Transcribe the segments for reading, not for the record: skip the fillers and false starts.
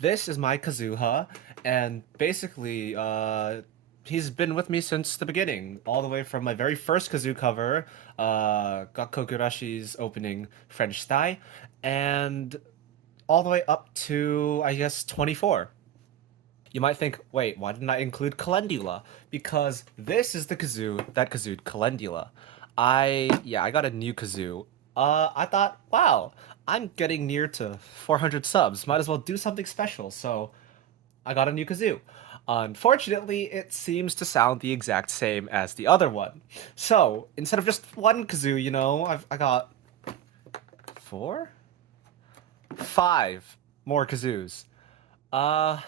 This is my Kazuha, and basically, he's been with me since the beginning, all the way from my very first kazoo cover, Gakko opening French Style, and all the way up to, I guess, 24. You might think, wait, why didn't I include Calendula? Because this is the kazoo that kazooed Calendula. I got a new kazoo. I thought, wow, I'm getting near to 400 subs. Might as well do something special. So I got a new kazoo. Unfortunately, it seems to sound the exact same as the other one. So instead of just one kazoo, I got four, five more kazoos. Uh,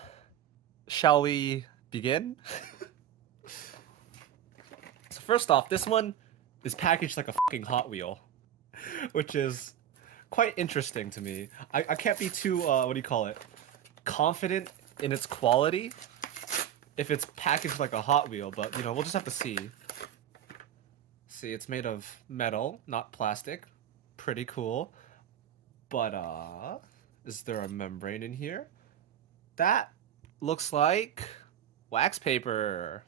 shall we begin? So first off, this one is packaged like a fucking Hot Wheel, which is quite interesting to me. I can't be too what do you call it? Confident in its quality if it's packaged like a Hot Wheel, but we'll just have to see. See, it's made of metal, not plastic. Pretty cool. But is there a membrane in here? That looks like wax paper.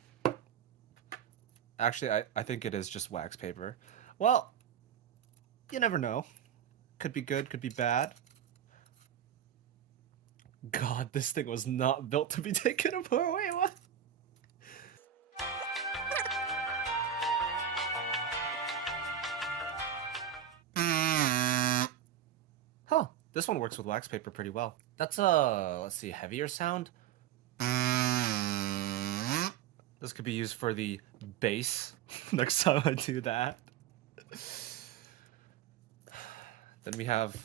Actually, I think it is just wax paper. Well, you never know. Could be good, could be bad. God, this thing was not built to be taken apart. Wait, what? Huh. This one works with wax paper pretty well. That's a, let's see, heavier sound. This could be used for the bass next time I do that. Then we have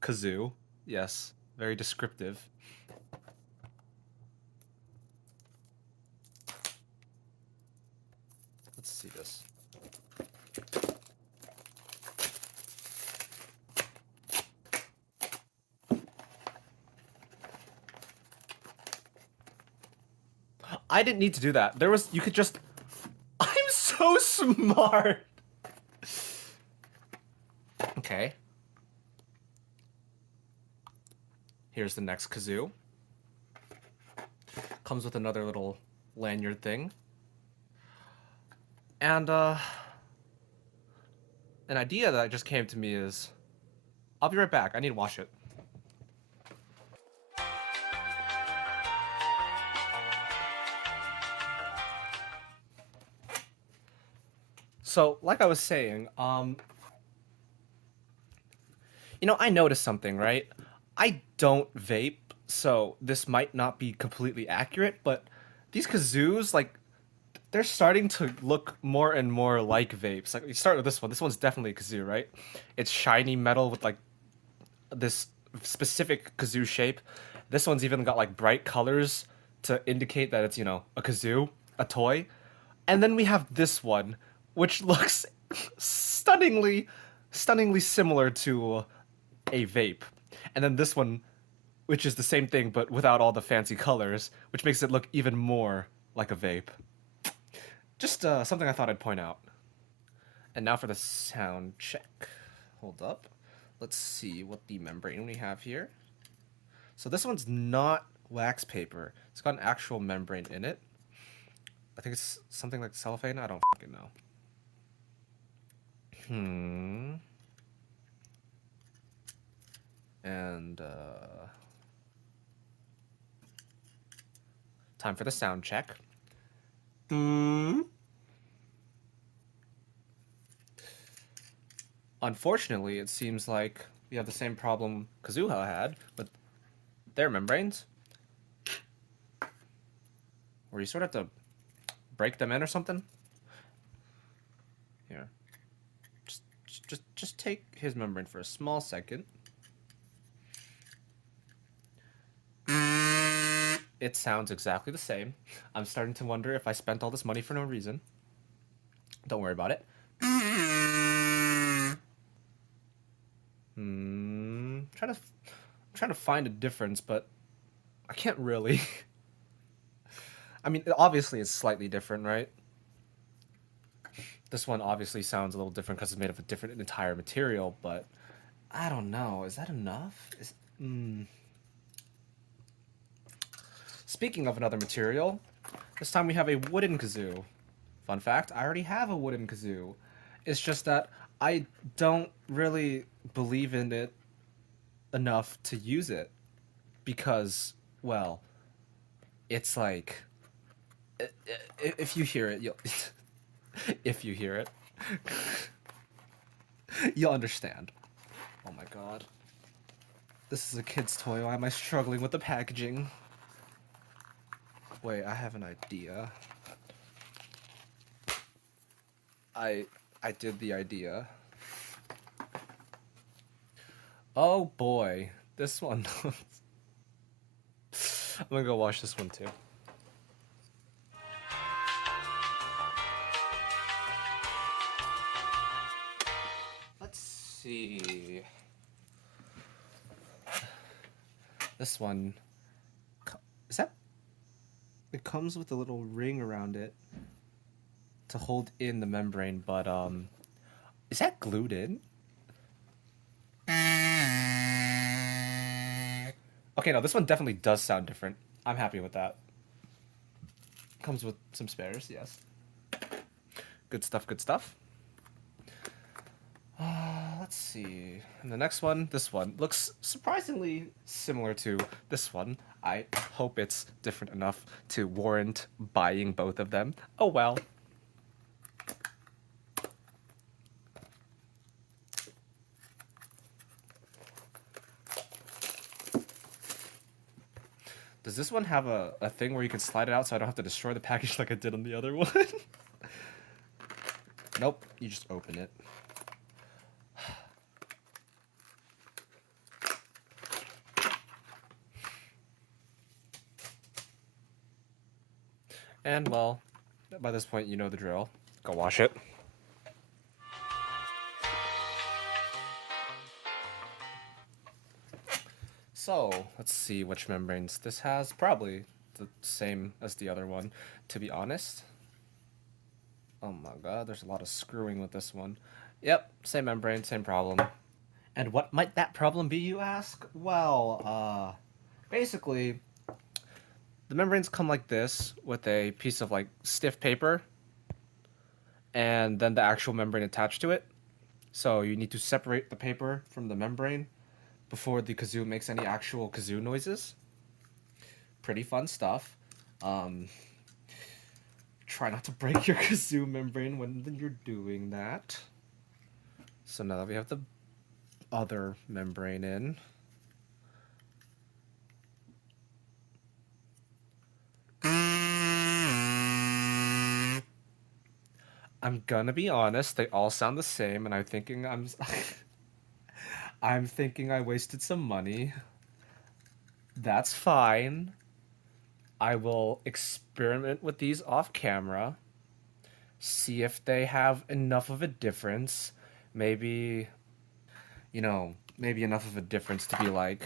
kazoo. Yes, very descriptive. Let's see this. I didn't need to do that. You could just. I'm so smart. Okay. Here's the next kazoo. Comes with another little lanyard thing. And an idea that just came to me is, I'll be right back. I need to wash it. So, like I was saying, I noticed something, right? I don't vape, so this might not be completely accurate, but these kazoos, like, they're starting to look more and more like vapes. Like, we start with this one. This one's definitely a kazoo, right? It's shiny metal with, like, this specific kazoo shape. This one's even got, like, bright colors to indicate that it's, a kazoo, a toy. And then we have this one, which looks stunningly similar to a vape. And then this one, which is the same thing but without all the fancy colors, which makes it look even more like a vape. Just something I thought I'd point out. And now for the sound check. Hold up. Let's see what the membrane we have here. So this one's not wax paper. It's got an actual membrane in it. I think it's something like cellophane. I don't fucking know. And time for the sound check. Unfortunately, it seems like we have the same problem Kazuha had with their membranes, where you sort of have to break them in or something. Here, just take his membrane for a small second. It sounds exactly the same. I'm starting to wonder if I spent all this money for no reason. Don't worry about it. I'm trying to find a difference, but I can't really. I mean, obviously it's slightly different, right? This one obviously sounds a little different because it's made of a different entire material, but I don't know. Is that enough? Speaking of another material, this time we have a wooden kazoo. Fun fact, I already have a wooden kazoo. It's just that I don't really believe in it enough to use it because, well, it's like if you hear it, you'll if you hear it, you'll understand. Oh my god. This is a kid's toy. Why am I struggling with the packaging? Wait, I have an idea. I I did the idea. Oh boy, this one. I'm gonna go watch this one too. Let's see. This one. Is that? It comes with a little ring around it to hold in the membrane, but is that glued in? Okay, no, this one definitely does sound different. I'm happy with that. Comes with some spares, yes. Good stuff, good stuff. Let's see. And the next one, this one, looks surprisingly similar to this one. I hope it's different enough to warrant buying both of them. Oh well. Does this one have a thing where you can slide it out so I don't have to destroy the package like I did on the other one? Nope, you just open it. And, well, by this point, you know the drill. Go wash it. So, let's see which membranes this has. Probably the same as the other one, to be honest. Oh my god, there's a lot of screwing with this one. Yep, same membrane, same problem. And what might that problem be, you ask? Well, basically, the membranes come like this with a piece of like stiff paper and then the actual membrane attached to it. So you need to separate the paper from the membrane before the kazoo makes any actual kazoo noises. Pretty fun stuff. Try not to break your kazoo membrane when you're doing that. So now that we have the other membrane in, I'm gonna be honest, they all sound the same, and I'm thinking I'm thinking I wasted some money. That's fine. I will experiment with these off camera, see if they have enough of a difference. Maybe, maybe enough of a difference to be like,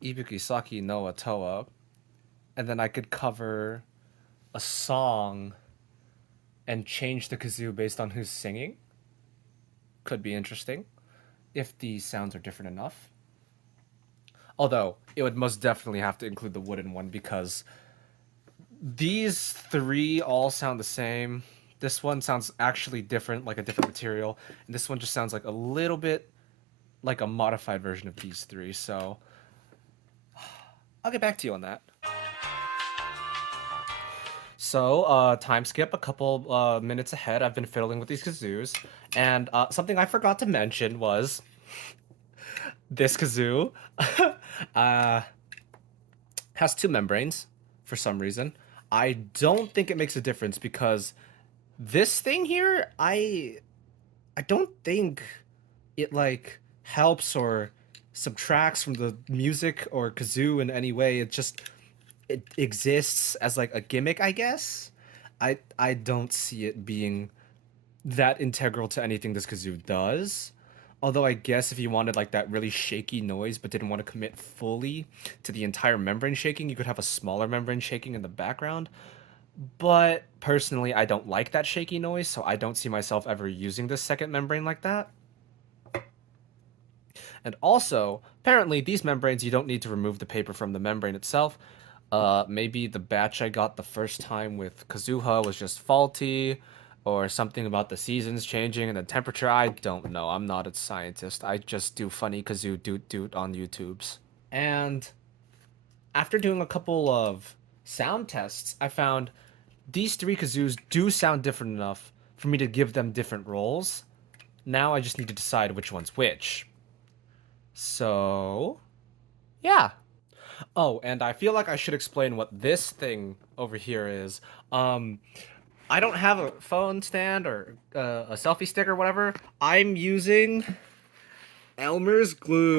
Ibuki Saki no Atoa, and then I could cover a song and change the kazoo based on who's singing. Could be interesting if the sounds are different enough. Although, it would most definitely have to include the wooden one because these three all sound the same. This one sounds actually different, like a different material. And this one just sounds like a little bit like a modified version of these three. So, I'll get back to you on that. So, time skip a couple minutes ahead. I've been fiddling with these kazoos. And something I forgot to mention was this kazoo has two membranes for some reason. I don't think it makes a difference because this thing here, I don't think it like helps or subtracts from the music or kazoo in any way. It exists as like a gimmick, I guess. I don't see it being that integral to anything this kazoo does. Although I guess if you wanted like that really shaky noise but didn't want to commit fully to the entire membrane shaking, you could have a smaller membrane shaking in the background. But personally, I don't like that shaky noise, so I don't see myself ever using this second membrane like that. And also, apparently, these membranes, you don't need to remove the paper from the membrane itself. Maybe the batch I got the first time with Kazuha was just faulty, or something about the seasons changing and the temperature. I don't know. I'm not a scientist. I just do funny kazoo doot doot on YouTubes. And after doing a couple of sound tests, I found these three kazoos do sound different enough for me to give them different roles. Now I just need to decide which one's which. So, yeah. Oh, and I feel like I should explain what this thing over here is. Um, I don't have a phone stand or a selfie stick or whatever. I'm using Elmer's glue.